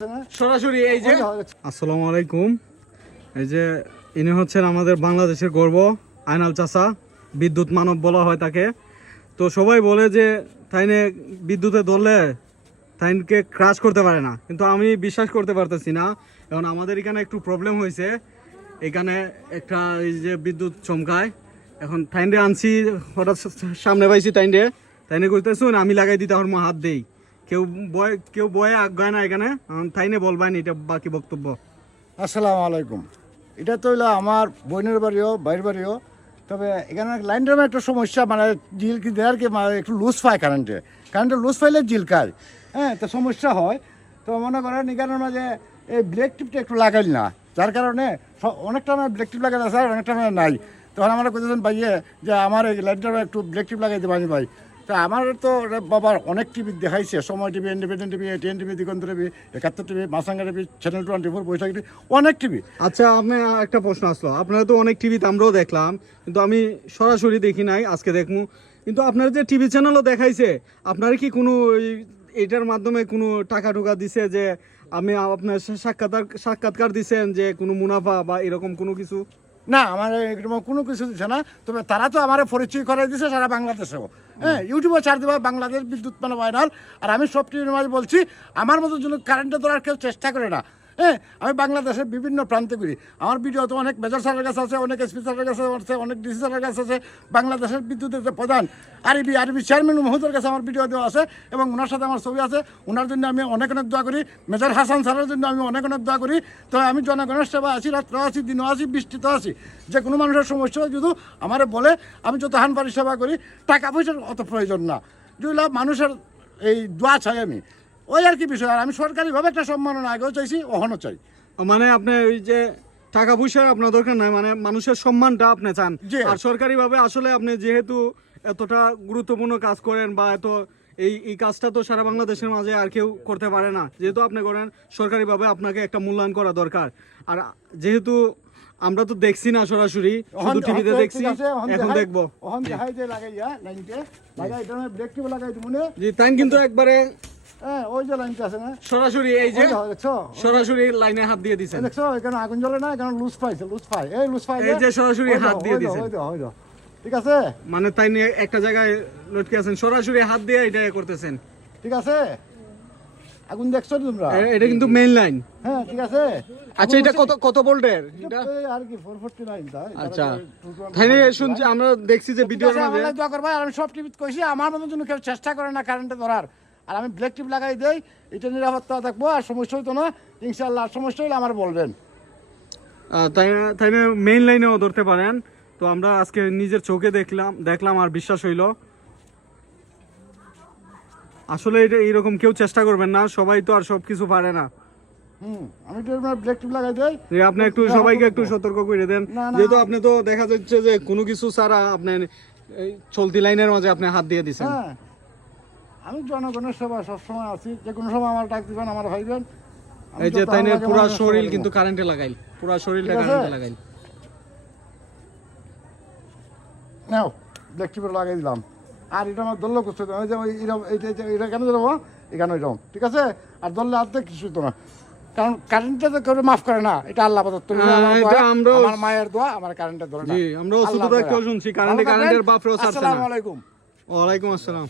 সরাসরি এই যে আসসালামু আলাইকুম। এই যে ইনি হচ্ছেন আমাদের বাংলাদেশের গর্ব আইনাল চাচা, বিদ্যুৎ মানব বলা হয় তাকে। তো সবাই বলে যে তাইনে বিদ্যুতে ধরলে তাইনকে ক্রাশ করতে পারে না, কিন্তু আমি বিশ্বাস করতে পারতেছি না। এখন আমাদের এখানে একটু প্রবলেম হয়েছে, এখানে একটা এই যে বিদ্যুৎ চমকায়। এখন তাইনরে আনছি, হঠাৎ সামনে পাইছি তাইনে কইতেছুন আমি লাগাই দিতে আমার হাত দেই। কেউ বয়ে আজ্ঞায় না এখানে, তাইনে বলবেন এটা বাকি বক্তব্য। আসসালামু আলাইকুম। এটা তো হইলো আমার বোনের বাড়িও, বাইরের বাড়িও। তবে এখানে লাইন ড্রামে একটা সমস্যা, মানে জিল কি দেওয়ার কি একটু লুজ পায় কারেন্টে লুজ পাইলে জিল খায়। হ্যাঁ, তো সমস্যা হয়। তো মনে করেন এখানের মাঝে এই ব্লেক টিপটা একটু লাগাইল না, যার কারণে অনেকটা আমার ব্লেক টিপ লাগাই আছে, অনেকটা আমার নাই। তখন আমরা কইতেছেন ভাইয়ে যে আমার এই লাইন ড্রামে একটু ব্লেক টিপ লাগাই দেবানি ভাই। তা আমার তো বাবার অনেক টিভি দেখাইছে, Somoy TV, independent TV, ATN TV, Diganta TV, 71 TV, Maasranga TV, channel 24, Boishakhi TV, অনেক টিভি। আচ্ছা, আপনার একটা প্রশ্ন আসলো, আপনারা তো অনেক টিভিতে আমরাও দেখলাম, কিন্তু আমি সরাসরি দেখি নাই, আজকে দেখবো। কিন্তু আপনার যে টিভি চ্যানেলও দেখাইছে, আপনারা কি কোনো এটার মাধ্যমে কোনো টাকা টুকা দিছে যে আমি আপনার সাক্ষাৎকার দিছেন যে কোনো মুনাফা বা এরকম কোনো কিছু? না, আমার এরকম কোনো কিছু দিচ্ছে না। তবে তারা তো আমার পরিচয় করাই দিচ্ছে সারা বাংলাদেশেও। হ্যাঁ, ইউটিউবে ছাড় দেওয়া বাংলাদেশ বিদ্যুৎ মানে ভাইরাল। আর আমি সব টিভির মাঝে বলছি, আমার মতো জন্য কারেন্টে ধরার কেউ চেষ্টা করে না। হ্যাঁ, আমি বাংলাদেশের বিভিন্ন প্রান্তে ঘুরি। আমার ভিডিও তো অনেক মেজর স্যারের কাছে আছে, অনেক এসপি স্যারের কাছে আছে, অনেক ডিসি স্যারের কাছে আছে। বাংলাদেশের বিদ্যুতের যে প্রধান আরবি চেয়ারম্যান মহোদয়ের কাছে আমার ভিডিও দেওয়া আছে, এবং ওনার সাথে আমার ছবি আছে। ওনার জন্য আমি অনেক দোয়া করি। মেজর হাসান স্যারের জন্য আমি অনেক দোয়া করি। তো আমি জনগণের সেবা আছি, রাত্রেও আছি, দিনও আছি, বৃষ্টিতেও আছি। যে কোনো মানুষের সমস্যা যদি আমারে বলে, আমি যত হানপারি সেবা করি। টাকা পয়সার অত প্রয়োজন না, যেগুলো মানুষের এই দোয়া চাই আমি, ওই আর কি বিষয়। আর আমি সরকারিভাবে একটা সম্মাননা আগেও চাইছি, ওখানেও চাই। মানে আপনি ওই যে টাকা পয়সা আপনার দরকার নাই, মানে মানুষের সম্মানটা আপনি চান। আর সরকারিভাবে আসলে আপনি যেহেতু এতটা গুরুত্বপূর্ণ কাজ করেন, বা এত এই কাজটা তো সারা বাংলাদেশের মাঝে আর কেউ করতে পারে না, যেহেতু আপনি করেন, সরকারিভাবে আপনাকে একটা মূল্যায়ন করা দরকার। আর যেহেতু আমরা তো দেখছি না সরাসরি, শুধু টিভিতে দেখছি, এখন দেখবো। জি, তাই কিন্তু একবারে ওই যে লাইনটা আছে না, সরাসরি এই যে সরাসরি লাইনে হাত দিয়ে দিছেন। দেখছো এখানে আগুন জ্বলে না, এখানে লুজ পাইছে, এই যে সরাসরি হাত দিয়ে দিছেন। ঠিক আছে, মানে তাই নিয়ে একটা জায়গায় লটকে আছেন, সরাসরি হাত দিয়ে এটা করতেছেন। ঠিক আছে, আগুন দেখছো তোমরা? এটা কিন্তু মেইন লাইন। হ্যাঁ, ঠিক আছে। আচ্ছা, এটা কত ভোল্টের? এটা আর কি 449 তাই। আচ্ছা, তাই শুনছি, আমরা দেখছি যে ভিডিওর মধ্যে। আমি দোয়া করবা, আর আমি সব টিভি কইছি আমার মতো জন্য কেউ চেষ্টা করে না কারেন্টে ধরার। আর আমি ব্ল্যাক টিপ লাগাই দেই, এটা নিরাপত্তা থাকবো, আর সমস্যা হইতো না ইনশাআল্লাহ। সমস্যা হলে আমার বলবেন। তাই মেইন লাইনেও ধরতে পারেন। তো আমরা আজকে নিজের চোখে দেখলাম আর বিশ্বাস হইল। আসলে এটা এইরকম কেউ চেষ্টা করবেন না, সবাই তো আর সবকিছু পারে না। আমি তো ব্ল্যাক টিপ লাগাই দেই। আপনি একটু সবাইকে একটু সতর্ক করে দেন, যেহেতু আপনি তো দেখা যাচ্ছে যে কোনো কিছু ছাড়া আপনি চলতি লাইনের মাঝে আপনি হাত দিয়ে দিচ্ছেন। হ্যাঁ, আমি জনগণের সেবা সবসময় আছি, যে কোনো সময় আমার ডাক দিবেন, আমার ভাইবেন। এই যে তাই পুরো শরীর কিন্তু কারেন্টে লাগাইল, পুরো শরীরটা কারেন্টে লাগাইল। নাও ব্ল্যাক টিপ লাগাই দিলাম। আর এটা আমার দল্ল করছে, ওই যে এটা কেন দেবো এখানে ওইরকম, ঠিক আছে। আর দললে আর্ধেক কিছু তো না, কারণ কারেন্টটা তো কেউ মাফ করে না, এটা আল্লাহ প্রদত্ত। আমার মায়ের দোয়া, আমার কারেন্টের দোয়া। জি, আমরা শুধু শুনছি কারেন্টের বাপ রে। আসসালামু আলাইকুম। ওয়ালাইকুম আসসালাম।